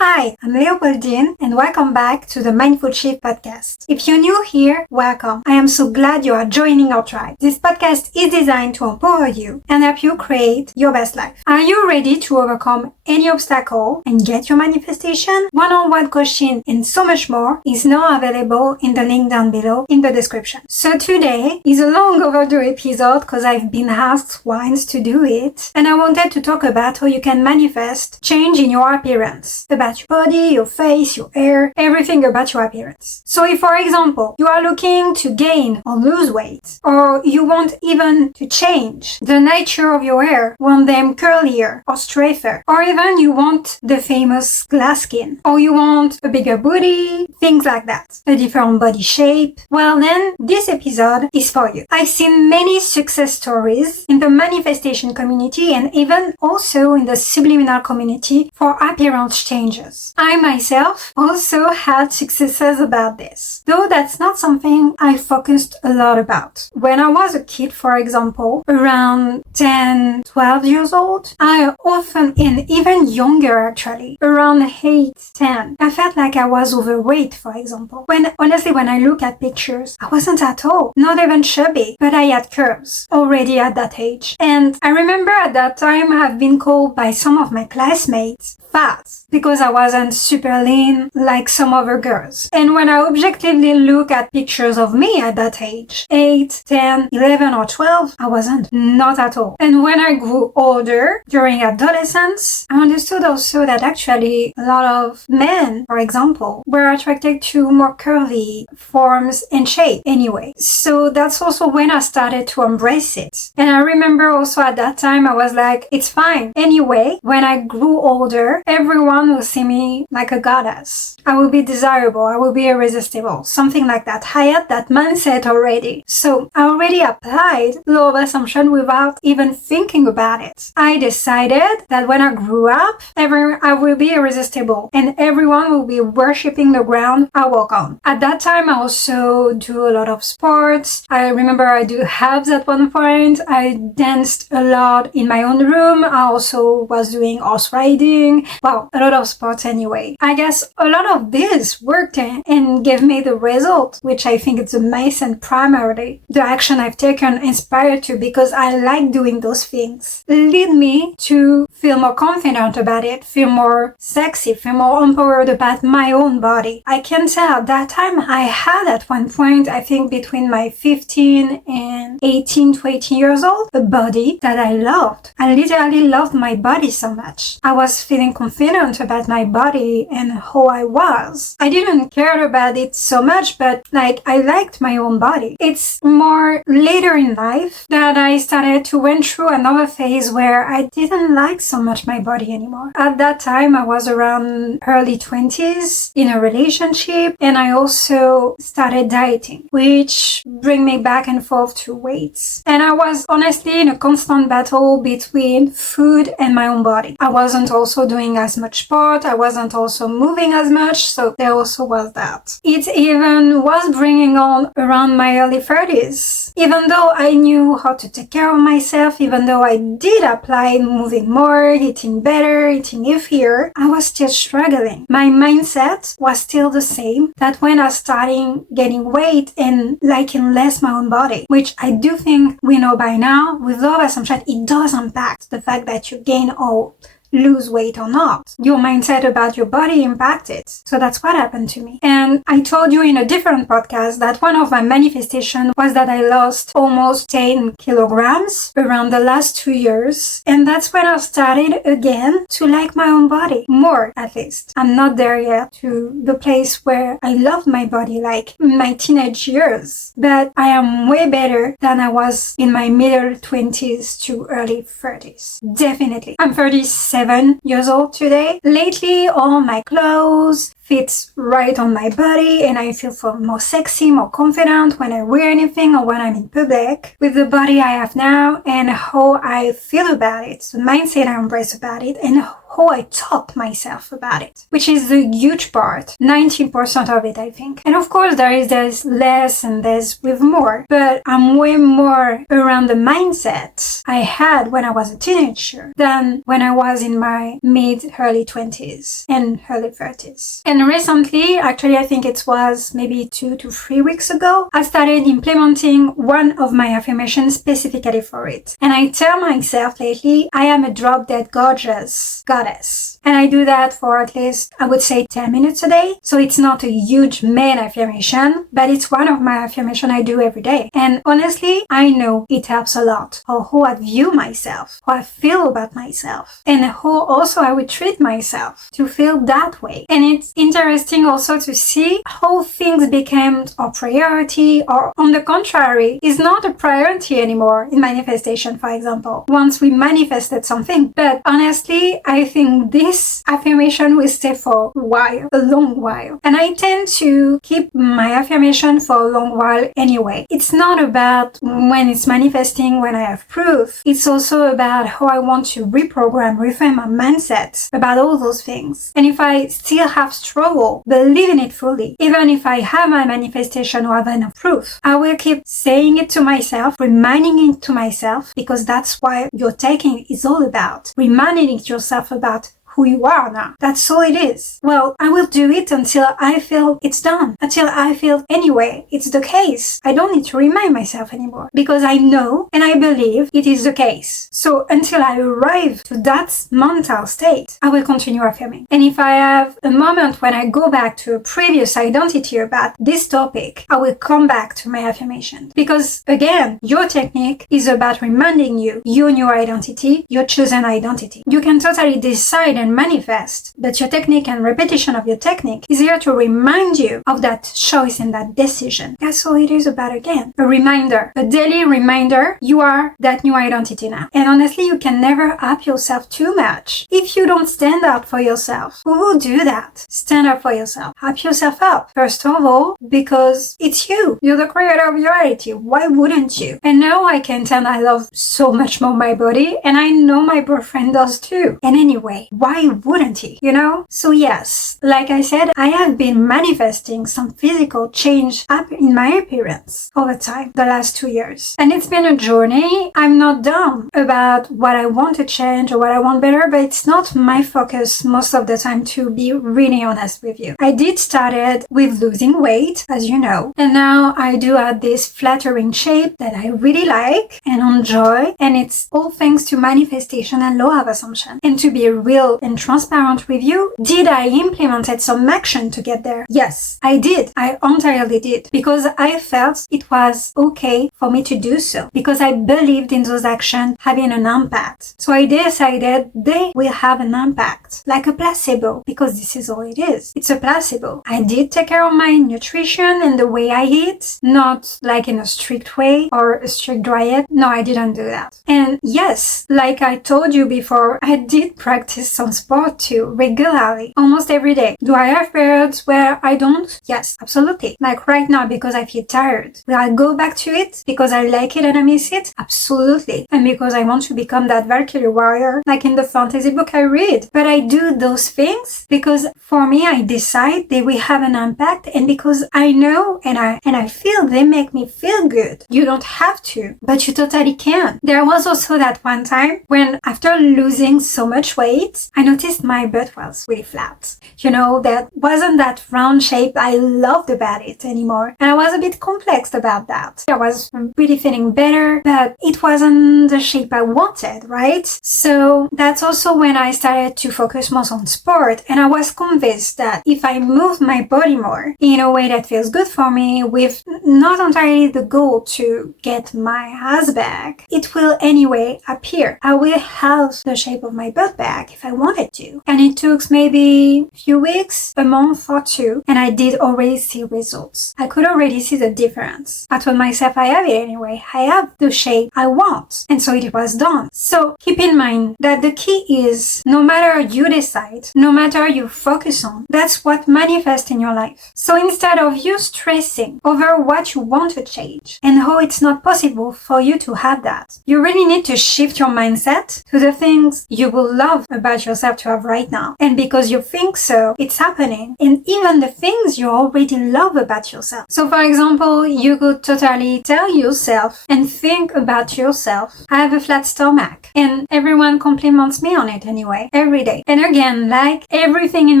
Hi, I'm Leopoldine and welcome back to the Mindful Shift podcast. If you're new here, welcome. I am so glad you are joining our tribe. This podcast is designed to empower you and help you create your best life. Are you ready to overcome any obstacle and get your manifestation? One-on-one coaching and so much more is now available in the link down below in the description. So today is a long overdue episode because I've been asked once to do it, and I wanted to talk about how you can manifest change in your appearance, about your body, your face, your hair, everything about your appearance. So if, for example, you are looking to gain or lose weight, or you want even to change the nature of your hair, want them curlier or straighter, or even you want the famous glass skin, or you want a bigger booty, things like that, a different body shape, well then, this episode is for you. I've seen many success stories in the manifestation community and even also in the subliminal community for appearance changes. I myself also had successes about this, though that's not something I focused a lot about. When I was a kid, for example, around 10, 12 years old, I often, and even younger actually, around 8, 10, I felt like I was overweight, for example. Honestly, when I look at pictures, I wasn't at all, not even chubby, but I had curves already at that age. And I remember at that time I've been called by some of my classmates fat because I wasn't super lean like some other girls. And when I objectively look at pictures of me at that age, 8, 10, 11 or 12, I wasn't. Not at all. And when I grew older, during adolescence, I understood also that actually a lot of men, for example, were attracted to more curvy forms and shape anyway. So that's also when I started to embrace it. And I remember also at that time I was like, it's fine. Anyway, when I grew older, everyone will see me like a goddess. I will be desirable. I will be irresistible. Something like that. I had that mindset already. So I already applied law of assumption without even thinking about it. I decided that when I grew up, I will be irresistible and everyone will be worshipping the ground I walk on. At that time, I also do a lot of sports. I remember I do halves at one point. I danced a lot in my own room. I also was doing horse riding. Well, a lot of sports anyway. I guess a lot of this worked and gave me the result, which I think is amazing. Primarily, the action I've taken inspired to because I like doing those things. Lead me to feel more confident about it, feel more sexy, feel more empowered about my own body. I can tell at that time I had at one point, I think between my 15 and 18 to 18 years old, a body that I loved. I literally loved my body so much. I was feeling confident about my body and how I was. I didn't care about it so much, but I liked my own body. It's more later in life that I started to went through another phase where I didn't like so much my body anymore. At that time, I was around early 20s in a relationship, and I also started dieting, which bring me back and forth to weights. And I was honestly in a constant battle between food and my own body. I wasn't also doing as much sport. I wasn't also moving as much, so there also was that. It even was bringing on around my early 30s. Even though I knew how to take care of myself, even though I did apply moving more, eating better, eating healthier, I was still struggling. My mindset was still the same, that when I started getting weight and liking less my own body, which I do think we know by now, with law of assumption, it does impact the fact that you gain or lose weight or not. Your mindset about your body impacted. So that's what happened to me. And I told you in a different podcast that one of my manifestations was that I lost almost 10 kilograms around the last 2 years. And that's when I started again to like my own body. More, at least. I'm not there yet to the place where I love my body like my teenage years. But I am way better than I was in my middle 20s to early 30s. Definitely. I'm 37 years old today. Lately, all my clothes fits right on my body and I feel more sexy, more confident when I wear anything or when I'm in public. With the body I have now and how I feel about it, the mindset I embrace about it, and how I talk myself about it, which is the huge part, 90% of it, I think. And of course, there's less and there's with more, but I'm way more around the mindset I had when I was a teenager than when I was in my mid-early 20s and early 30s. And recently, actually, I think it was maybe 2 to 3 weeks ago, I started implementing one of my affirmations specifically for it. And I tell myself lately, I am a drop-dead gorgeous goddess. And I do that for at least, I would say, 10 minutes a day. So it's not a huge main affirmation, but it's one of my affirmations I do every day. And honestly, I know it helps a lot. Or how I view myself, how I feel about myself, and how also I would treat myself to feel that way. And it's interesting also to see how things became a priority, or on the contrary, is not a priority anymore in manifestation, for example, once we manifested something. But honestly, I think this affirmation will stay for a while, a long while. And I tend to keep my affirmation for a long while anyway. It's not about when it's manifesting, when I have proof. It's also about how I want to reframe my mindset about all those things. And if I still have struggle believing it fully, even if I have my manifestation or have enough proof, I will keep saying it to myself, reminding it to myself, because that's why your taking is all about. Reminding it yourself about who you are now. That's all it is. Well, I will do it until I feel it's done. Until I feel anyway it's the case. I don't need to remind myself anymore because I know and I believe it is the case. So until I arrive to that mental state, I will continue affirming. And if I have a moment when I go back to a previous identity about this topic, I will come back to my affirmation. Because again, your technique is about reminding you your new identity, your chosen identity. You can totally decide and manifest, but your technique and repetition of your technique is here to remind you of that choice and that decision. That's all it is about again. A reminder, a daily reminder, you are that new identity now. And honestly, you can never up yourself too much. If you don't stand up for yourself, who will do that? Stand up for yourself. Up yourself up. First of all, because it's you. You're the creator of your reality. Why wouldn't you? And now I can tell I love so much more my body, and I know my boyfriend does too. And anyway, why wouldn't he? You know? So yes, like I said, I have been manifesting some physical change up in my appearance over time, the last 2 years. And it's been a journey. I'm not done about what I want to change or what I want better, but it's not my focus most of the time, to be really honest with you. I did started with losing weight, as you know, and now I do have this flattering shape that I really like and enjoy, and it's all thanks to manifestation and law of assumption. And to be real and transparent with you, did I implemented some action to get there? Yes, I did. I entirely did, because I felt it was okay for me to do so, because I believed in those actions having an impact. So I decided they will have an impact, like a placebo, because this is all it is. It's a placebo. I did take care of my nutrition and the way I eat, not like in a strict way or a strict diet. No, I didn't do that. And yes, like I told you before, I did practice some sport too, regularly, almost every day. Do I have periods where I don't? Yes, absolutely. Like right now, because I feel tired. Will I go back to it because I like it and I miss it? Absolutely. And because I want to become that Valkyrie warrior, like in the fantasy book I read. But I do those things because for me, I decide they will have an impact, and because I know and I feel they make me feel good. You don't have to, but you totally can. There was also that one time when, after losing so much weight, I noticed my butt was really flat. You know, that wasn't that round shape I loved about it anymore. And I was a bit complex about that. I was really feeling better, but it wasn't the shape I wanted, right? So that's also when I started to focus more on sport, and I was convinced that if I move my body more in a way that feels good for me, with not entirely the goal to get my ass back, it will anyway appear. I will have the shape of my butt back if I wanted to. And it took maybe a few weeks, a month or two, and I did already see results. I could already see the difference. I told myself I have it anyway. I have the shape I want. And so it was done. So keep in mind that the key is, no matter you decide, no matter you focus on, that's what manifests in your life. So instead of you stressing over what you want to change and how it's not possible for you to have that, you really need to shift your mindset to the things you will love about yourself yourself to have right now. And because you think so, it's happening. And even the things you already love about yourself. So for example, you could totally tell yourself and think about yourself, I have a flat stomach. And everyone compliments me on it anyway, every day. And again, like everything in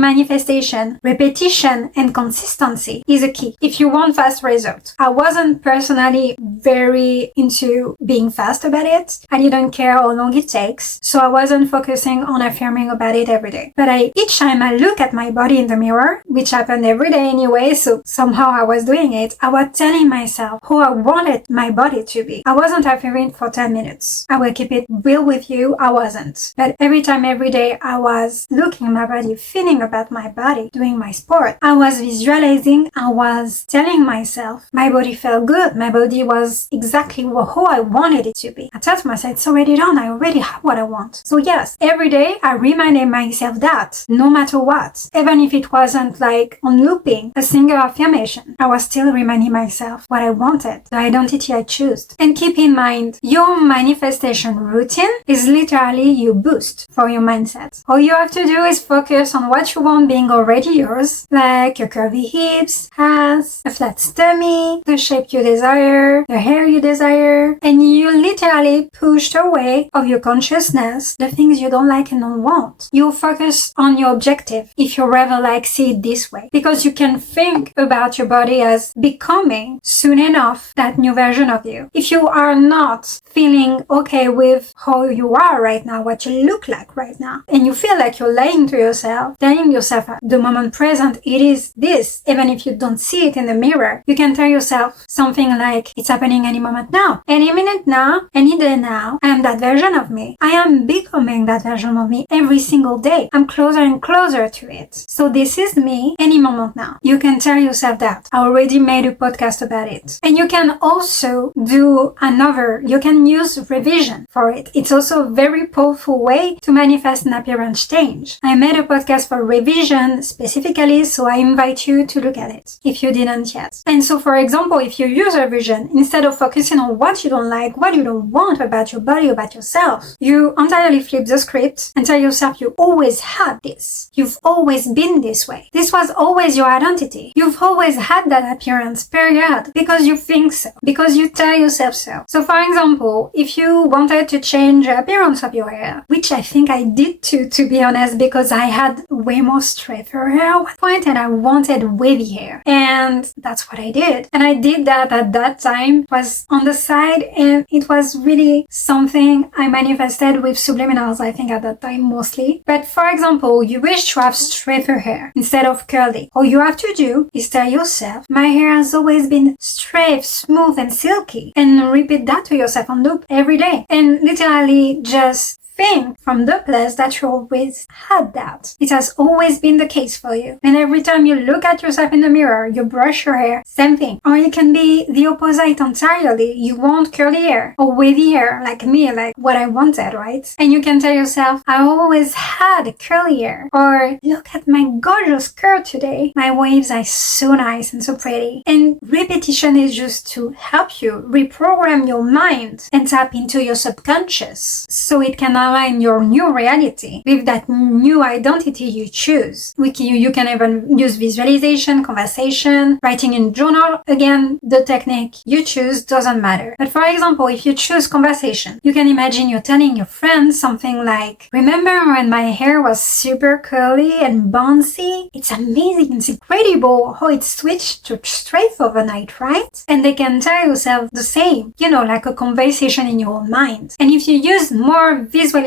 manifestation, repetition and consistency is a key if you want fast results. I wasn't personally very into being fast about it. I didn't care how long it takes. So I wasn't focusing on affirming about it every day. But each time I look at my body in the mirror, which happened every day anyway, so somehow I was doing it, I was telling myself who I wanted my body to be. I wasn't affirming for 10 minutes. I will keep it real with you, I wasn't. But every time, every day, I was looking at my body, feeling about my body, doing my sport. I was visualizing, I was telling myself my body felt good. My body was exactly who I wanted it to be. I told myself, it's already done. I already have what I want. So yes, every day I reminded myself that no matter what, even if it wasn't like on looping, a single affirmation, I was still reminding myself what I wanted, the identity I chose. And keep in mind, your manifestation routine is literally your boost for your mindset. All you have to do is focus on what you want being already yours, like your curvy hips, ass, a flat stomach, the shape you desire, the hair you desire, and you literally pushed away of your consciousness the things you don't like and don't want. You focus on your objective if you rather like see it this way, because you can think about your body as becoming soon enough that new version of you. If you are not feeling okay with how you are right now, what you look like right now, and you feel like you're lying to yourself, telling yourself at the moment present, it is this, even if you don't see it in the mirror, you can tell yourself something like, it's happening any moment now, any minute now, any day now, I am that version of me. I am becoming that version of me every single day. I'm closer and closer to it. So this is me any moment now. You can tell yourself that. I already made a podcast about it. And you can also do you can use revision for it. It's also a very powerful way to manifest an appearance change. I made a podcast for revision specifically, so I invite you to look at it if you didn't yet. And so for example, if you use revision, instead of focusing on what you don't like, what you don't want about your body, about yourself, you entirely flip the script and tell yourself you always had this. You've always been this way. This was always your identity. You've always had that appearance, period, because you think so, because you tell yourself so. So for example, if you wanted to change the appearance of your hair, which I think I did too, to be honest, because I had way more straighter hair at one point and I wanted wavy hair. And that's what I did. And I did that at that time. It was on the side and it was really something I manifested with subliminals, I think at that time mostly. But for example, you wish to have straighter hair instead of curly. All you have to do is tell yourself, my hair has always been straight, smooth and silky, and repeat that to yourself on loop every day. And literally just think from the place that you always had that. It has always been the case for you. And every time you look at yourself in the mirror, you brush your hair, same thing. Or it can be the opposite entirely. You want curly hair or wavy hair like me, like what I wanted, right? And you can tell yourself, I always had curly hair. Or look at my gorgeous curl today. My waves are so nice and so pretty. And repetition is just to help you reprogram your mind and tap into your subconscious so it can align your new reality with that new identity you choose. You can even use visualization, conversation, writing in journal. Again, the technique you choose doesn't matter. But for example, if you choose conversation, you can imagine you're telling your friends something like, remember when my hair was super curly and bouncy? It's amazing, it's incredible how it switched to straight overnight, right? And they can tell yourself the same, like a conversation in your own mind. And if you use more visualization,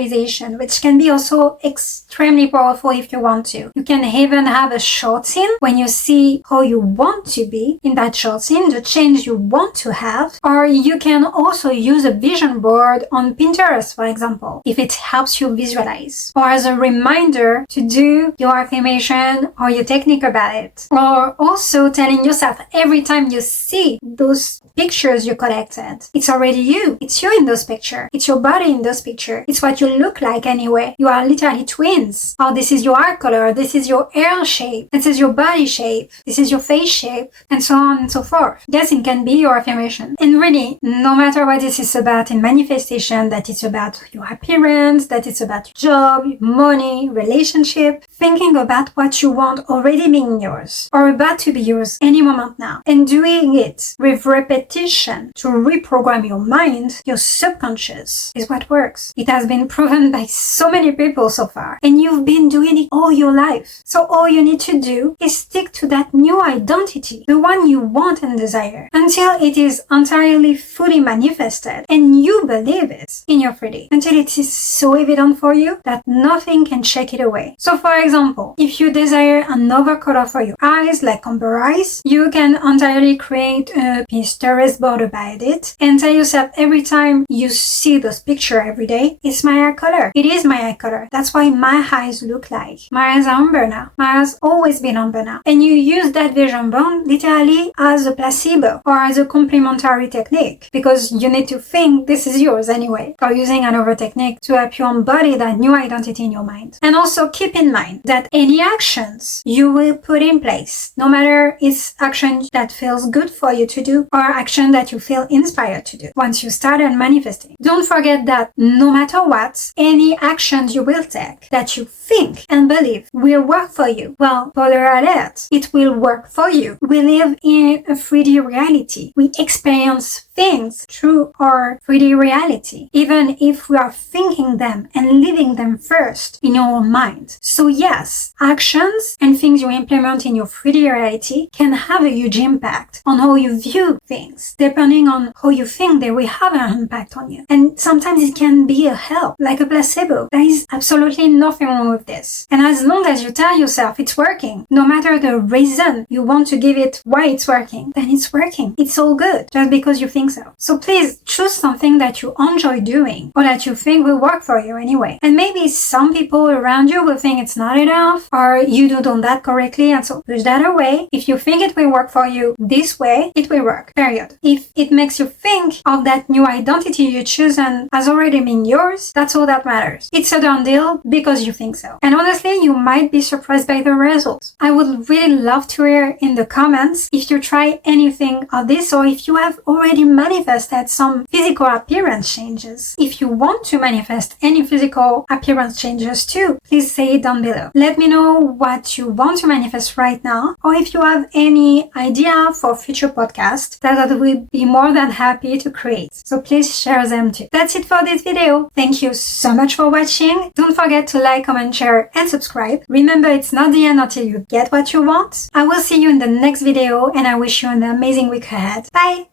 which can be also extremely powerful if you want to. You can even have a short scene when you see how you want to be in that short scene, the change you want to have. Or you can also use a vision board on Pinterest, for example, if it helps you visualize. Or as a reminder to do your affirmation or your technique about it. Or also telling yourself every time you see those pictures you collected, it's already you. It's you in those pictures. It's your body in those pictures. It's what what you look like anyway. You are literally twins. Or this is your eye color, this is your hair shape, this is your body shape, this is your face shape, and so on and so forth. Yes, it can be your affirmation. And really, no matter what this is about in manifestation, that it's about your appearance, that it's about job, money, relationship, thinking about what you want already being yours, or about to be yours any moment now, and doing it with repetition to reprogram your mind, your subconscious, is what works. It has been proven by so many people so far, and you've been doing it all your life. So all you need to do is stick to that new identity, the one you want and desire, until it is entirely fully manifested and you believe it in your 3D, until it is so evident for you that nothing can shake it away. So for example, if you desire another color for your eyes, like amber eyes, you can entirely create a Pinterest board about it and tell yourself every time you see those pictures every day, it's my eye color. It is my eye color. That's why my eyes look like. My eyes are amber now. My eyes always been amber now. And you use that vision board literally as a placebo or as a complementary technique, because you need to think this is yours anyway, or using another technique to help you embody that new identity in your mind. And also keep in mind that any actions you will put in place, no matter it's action that feels good for you to do or action that you feel inspired to do, once you started manifesting, don't forget that no matter what, any actions you will take that you think and believe will work for you, well, spoiler alert, it will work for you. We live in a 3D reality. We experience things through our 3D reality, even if we are thinking them and living them first in your own mind. So yes, actions and things you implement in your 3D reality can have a huge impact on how you view things, depending on how you think they will have an impact on you. And sometimes it can be a help, like a placebo. There is absolutely nothing wrong with this. And as long as you tell yourself it's working, no matter the reason you want to give it why it's working, then it's working. It's all good, just because you think so. So please choose something that you enjoy doing or that you think will work for you anyway. And maybe some people around you will think it's not enough or you don't do that correctly, and so push that away. If you think it will work for you this way, it will work, period. If it makes you think of that new identity you choose and has already been yours, that's all that matters. It's a done deal because you think so. And honestly, you might be surprised by the results. I would really love to hear in the comments if you try anything of this, or if you have already manifested some physical appearance changes. If you want to manifest any physical appearance changes too, please say it down below. Let me know what you want to manifest right now, or if you have any idea for future podcasts that I will be more than happy to create. So please share them too. That's it for this video. Thank you so much for watching. Don't forget to like, comment, share, and subscribe. Remember, it's not the end until you get what you want. I will see you in the next video, and I wish you an amazing week ahead. Bye!